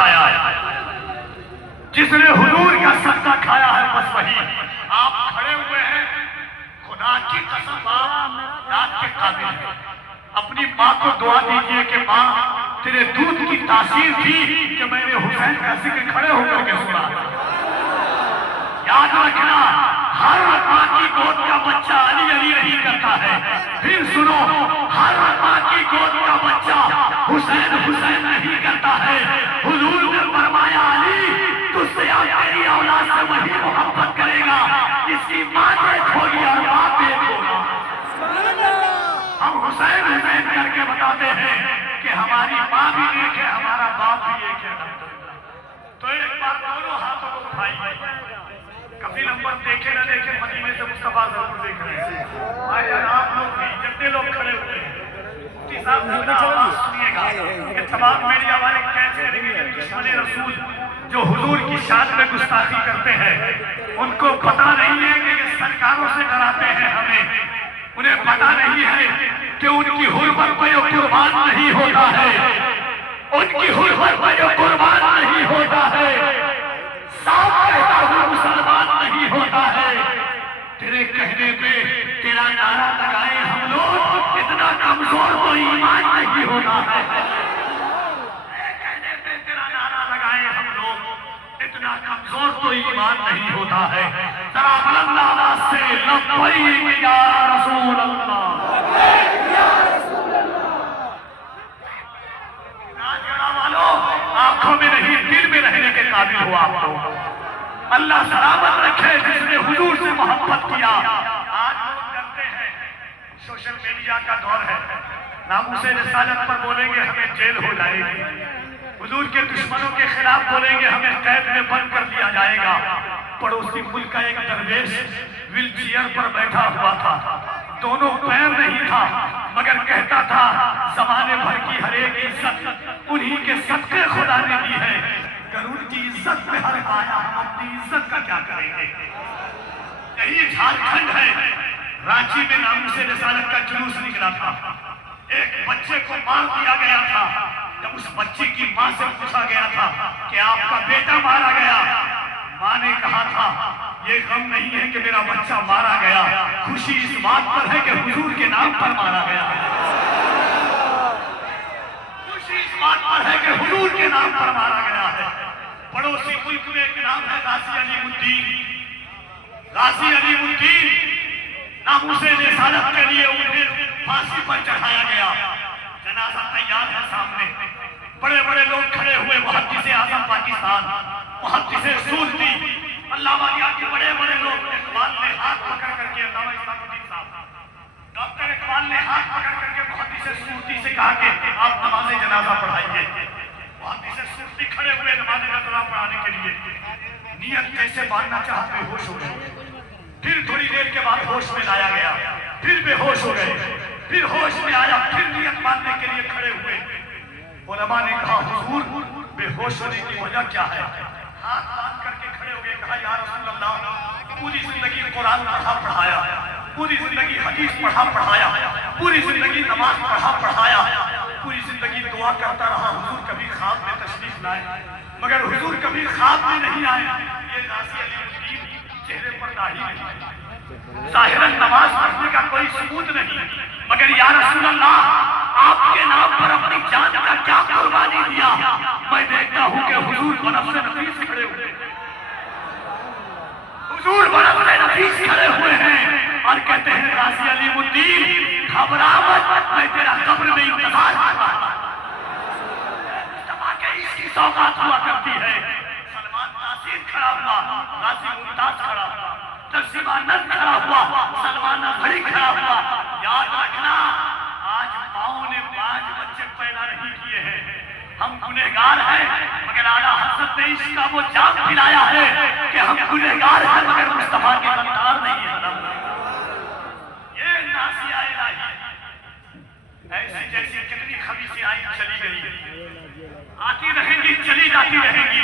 کھایا ہے، جس نے حضور کا صدقہ کھایا ہے بس وہی۔ آپ کھڑے ہوئے ہیں، خدا کی قسم آپ یاد کے قابل ہیں۔ اپنی ماں کو دعا دیجئے کہ ماں تیرے دودھ کی تاثیر تھی کہ میں نے حسین کا ذکر کھڑے ہو کر کے سنا۔ یاد رکھنا، ہر ماں کی گود کا بچہ علی علی نہیں کرتا ہے۔ پھر سنو، ہر ماں کی گود کا بچہ حسین حسین نہیں کرتا ہے۔ حضور نے فرمایا علی تجھ سے تیری اولاد سے وہی محبت کرے گا جس کی ماں ایک ہوگی اور باپ ایک ہوگا۔ ہم حسین حسین کر کے بتاتے ہیں کہ ہماری ماں بھی ایک ہے، ہمارا باپ بھی ایک ہے۔ تو ایک بار دونوں ہاتھوں کو اٹھائیے، کبھی نمبر دیکھے نہ دیکھے مدینے سے مصطفیٰ ضرور دیکھ رہے ہیں۔ آئے آپ لوگ بھی جتنے لوگ کھڑے ہوئے ہیں مفتی صاحب اپنا آواز سنیے گا کہ تمام میڈیا والے کیسے دشمن رسول جو حضور کی شان میں گستاخی کرتے ہیں ان کو پتہ نہیں ہے کہ یہ سرکاروں سے ڈراتے ہیں ہمیں، انہیں پتہ نہیں ہے کہ ان کی حرمت پہ جو قربان نہیں ہوتا ہے، ان کی حرمت پہ جو قربان نہیں ہوتا ہے، صاف کہتا ہوں مسلمان نہیں ہوتا ہے۔ تیرے کہنے پہ تیرا نعرہ لگائے ہم لوگ، اتنا کمزور تو ایمان نہیں ہوتا ہے۔ تیرے کہنے پہ تیرا نعرہ لگائے ہم لوگ، اتنا کمزور تو ایمان نہیں ہوتا ہے۔ ذرا بلند آواز سے لبیک یا رسول اللہ، آنکھوں میں نہیں دل میں رہنے کے قابل ہوا آپ کو۔ اللہ سلامت رکھے جس نے حضور سے محبت کیا۔ آج لوگ ڈرتے ہیں، سوشل میڈیا کا دور ہے، ناموس رسالت پر بولیں گے ہمیں جیل ہو جائے گی، حضور کے دشمنوں کے خلاف بولیں گے ہمیں قید میں بند کر دیا جائے گا۔ پڑوسی ملک کا ایک درویش ویل چیئر پر بیٹھا ہوا تھا، دونوں پیر نہیں تھا مگر کہتا تھا زمانے بھر کی ہر ایک عزت انہی کے صدقے خدا نے دی ہے، اگر ان کی عزت میں ہر آیا ہم اپنی عزت کا کیا کریں گے؟ یہی جھارکھنڈ ہے، رانچی میں ناموس رسالت کا جلوس نکلا تھا، ایک بچے کو مار دیا گیا تھا۔ جب اس بچے کی ماں سے پوچھا گیا تھا کہ آپ کا بیٹا مارا گیا، ماں نے کہا تھا یہ غم نہیں ہے کہ میرا بچہ مارا گیا، خوشی اس بات پر ہے کہ حضور کے نام پر مارا گیا، خوشی اس بات پر ہے کہ حضور کے نام پر مارا گیا ہے۔ پڑوسی ملک میں ایک نام ہے غازی علیم الدین، غازی علیم الدین ناموس رسالت کے لیے انہیں پھانسی پر چڑھایا گیا، جنازہ تیار ہے سامنے، بڑے بڑے لوگ کھڑے ہوئے، محدث اعظم پاکستان، محدث سورتی، علامہ کے بڑے بڑے لوگ، اقبال نے ہاتھ پکڑ کر کے، علامہ اسلام الدین صاحب، ڈاکٹر اقبال نے ہاتھ پکڑ کر کے محدث سورتی سے کہا کہ آپ نماز جنازہ پڑھائیے۔ محدث سورتی کھڑے ہوئے نماز جنازہ پڑھانے کے لیے، نیت کیسے ماننا چاہا بے ہوش ہو گئے، پھر تھوڑی دیر کے بعد ہوش میں لایا گیا، پھر بے ہوش ہو گئے، پھر ہوش میں آیا، پھر نیت ماننے کے لیے کھڑے ہوئے۔ علماء نے کہا حضور بے ہوش ہونے کی وجہ کیا ہے؟ ہاتھ باندھ کر کے کھڑے ہو گئے، کہا یا رسول اللہ پوری زندگی قرآن پڑھا پڑھایا، پوری زندگی حدیث پڑھا پڑھایا، پوری زندگی نماز پڑھا پڑھایا، پوری زندگی دعا کرتا رہا، حضور کبھی خواب میں تشریف لائے مگر حضور کبھی خواب میں نہیں آئے۔ یہ غازی علیم الدین چہرے پر داڑھی نہیں، ظاہراً نماز پڑھنے کا کوئی ثبوت نہیں، مگر یا رسول اللہ آپ کے نام پر اپنی جان کا کیا قربانی دیا؟ میں دیکھتا ہوں کہ حضور بنفس نفیس کھڑے ہوئے، حضور بنفس نفیس کھڑے ہوئے ہیں اور کہتے ہیں غازی علیم الدین گھبرا مت، میں تیرا قبر میں انتظار کرتا ہوں۔ مصطفیٰ کے اس کی سوغات ہوا کرتی ہے۔ سلمان ناصر کھڑا ہوا، غازی ممتاز کھڑا ہوا، تقسیم نند کھڑا ہوا، سلمان بھڑی کھڑا ہوا۔ یاد رکھنا آج ماؤں نے 5 بچے پیدا نہیں کیے ہیں، ہم گنہگار ہیں مگر اعلیٰ حضرت نے اس کا وہ جام پلایا ہے کہ ہم گنہگار ہیں مگر مصطفیٰ کے غدار نہیں ہیں۔ یہ ناسیہ الہی ایسی جیسی کتنی خبیثی آئی چلی گئی، آتی رہیں گی چلی جاتی رہیں گی۔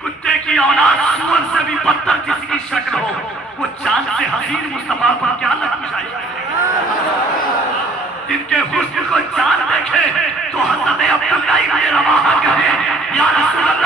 کتے کی اولاد سور سے بھی بدتر جس کی شکل ہو، وہ چاند سے حسین مصطفیٰ پر کیا لگائی ہے؟ جن کے حسن کو چاند دیکھے تو حضرت عبداللہ ابن رواحہ کہے یا رسول اللہ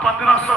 1500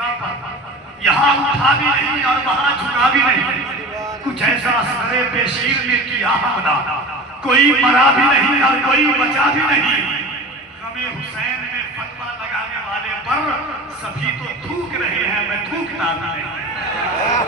جگہ پر یہاں اٹھا بھی نہیں اور وہاں جھکا بھی نہیں، کچھ ایسا سرے پہ شیر نے کیا حملہ، کوئی مرا بھی نہیں اور کوئی بچا بھی نہیں۔ غم حسین میں فتویٰ لگانے والے پر سبھی تو تھوک رہے ہیں، میں تھوکتا بھی نہیں۔